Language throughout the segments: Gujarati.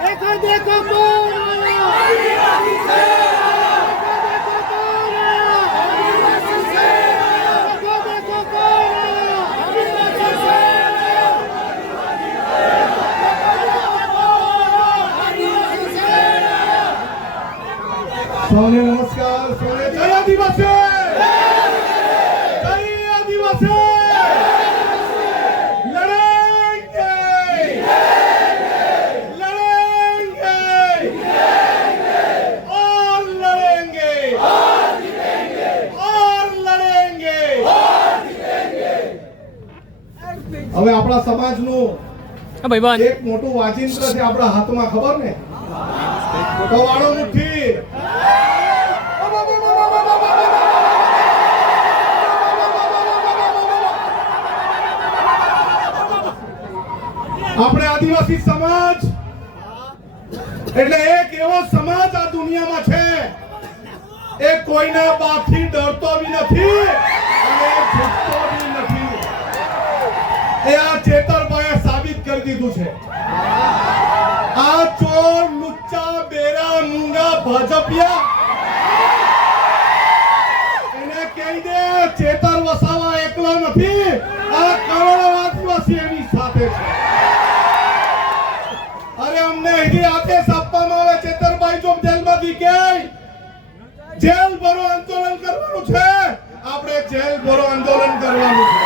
देखो देखो कौन आया, आदिवासी से आया, देखो कौन आया, आदिवासी से आया, देखो कौन आया, आदिवासी से आया, आदिवासी से आया। सौने नमस्कार, सौने जय आदिवासी, जय आदिवासी, लड़ेंगे, लड़ेंगे और लड़ेंगे और जीतेंगे, और लड़ेंगे और जीतेंगे। હવે આપણા સમાજનું એક મોટું વાચિંત્ર છે આપણા હાથમાં, ખબર ને? કવાડો મુઠ્ઠી, આપણે આદિવાસી સમાજ એટલે એક એવો સમાજ આ દુનિયામાં છે એ કોઈના બાપથી ડરતો બી નથી અને ઝૂકતો બી નથી। એ આ ચેતરભાઈએ સાબિત કરી દીધું છે। આ ચોર, લુચ્ચા, બેરા, મૂંગા, ભાજપિયા એને કહી દે ચેતર વસાવા એકલો નથી, આ કરોડો આદિવાસી એની સાથે છે। अरे हमने यही आदेश આપવામાં આવે ચેતરભાઈ જો જેલમાંથી કે જેલ ભરો આંદોલન કરવાનું છે, આપણે જેલ ભરો આંદોલન કરવાનું છે।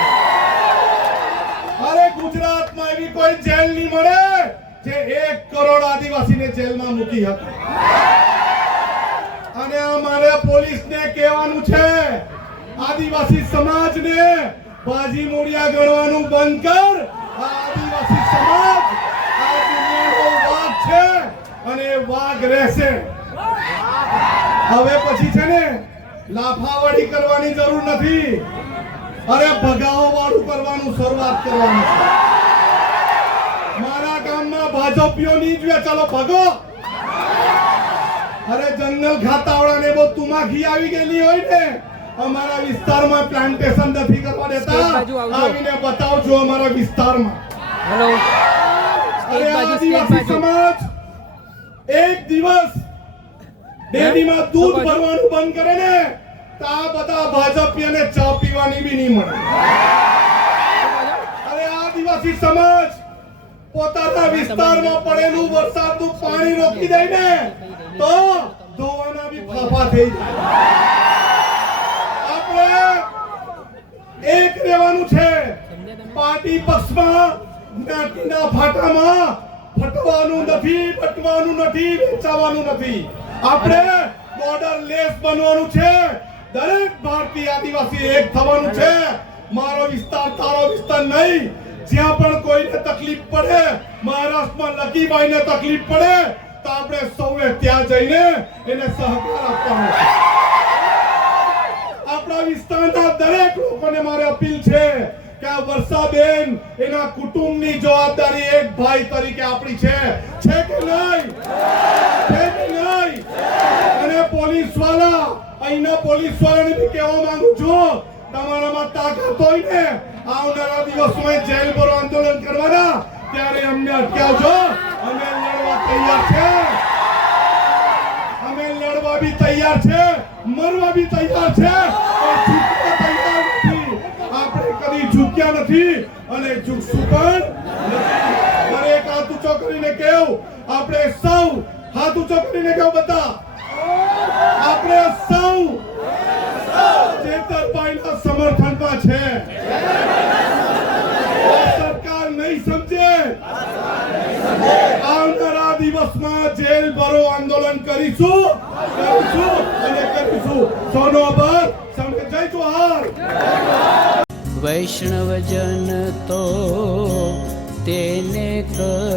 અરે ગુજરાતમાં એવી કોઈ જેલ નહીં મળે જે 1 કરોડ આદિવાસીને જેલમાં મૂકી હતી। અને અમારે પોલીસને કહેવાનું છે આદિવાસી સમાજને બાજી મૂળિયા ગણવાનું બંધ કર। આ આદિવાસી સમાજ આ દુનિયાનો વાઘ છે અને વાઘ રહેશે। હવે પછી છે ને લાફાવડી કરવાની જરૂર નથી, અરે ભગાવો વાળું કરવાનું શરૂઆત કરવાની છે। મારા ગામમાં ભાજપીઓની જ ચાલો ભગો। અરે જંગલ ખાતાવાળાને બહુ તુમાખી આવી ગયેલી હોય ને, અમારા વિસ્તારમાં પ્લાન્ટેશન નથી કરવા દેતા, આવીને બતાવજો અમારા વિસ્તારમાં। હેલો અરે આદિવાસી સમાજ એક દિવસ ડેરીમાં दूध ભરવાનું બંધ કરે ને તો આ બધા ભાજપીઓને ચા પીવાની બી નહીં મળે। અરે આદિવાસી સમાજ પોતાના વિસ્તારમાં પડેલું વરસાદનું પાણી રોકી દે ને તો ધોવાના બી ફાફા થઈ જાય। આપણે એક રહેવાનું છે, પાર્ટી પક્ષમાં જ્ઞાતિના ફાટામાં ફટવાનું નથી, બટવાનું નથી, વેચાવાનું નથી। આપણે બોર્ડર લેસ બનવાનું છે। દરેક ભારતીય આદિવાસી એક થવાનું છે। મારો વિસ્તાર તારો વિસ્તાર નહીં। જ્યાં પણ કોઈને તકલીફ પડે, મહારાષ્ટ્રમાં લકીભાઈને તકલીફ પડે તો આપણે સૌએ ત્યાં જઈને એને સહકાર આપવાનો છે। આપણા વિસ્તારના દરેક લોકોને મારી અપીલ છે કે આ વર્ષાબેન એના કુટુંબની જવાબદારી એક ભાઈ તરીકે આપણી છે કે નહીં? છે કે નહીં? અને પોલીસવાળા, અહીંના પોલીસવાળાને બી કહેવા માંગુ છું, તમારામાં તાકાત હોય ને આવનારા દિવસોમાં જેલ ભરો આંદોલન કરવાના, ત્યારે અમને અટકાવજો। અમે લડવા તૈયાર છે, અમે લડવા બી તૈયાર છે, મરવા બી તૈયાર છે, પણ ઝૂકવા તૈયાર નથી। આપણે કદી ઝૂક્યા નથી અને ઝૂકશું પણ નથી। દરેક હાથ ઊંચો કરીને કહેવું, આપણે સૌ હાથ ઊંચો કરીને કહેવું બધા, આપણે સૌ ચેતરભાઈના સમર્થનમાં છે। સરકાર નહીં સમજે, આવનારા દિવસમાં જેલ ભરો આંદોલન કરીશું અને કરીશું। સોનો આભાર, સૌને જય જોહાર। वैष्णवजन तो तेने कर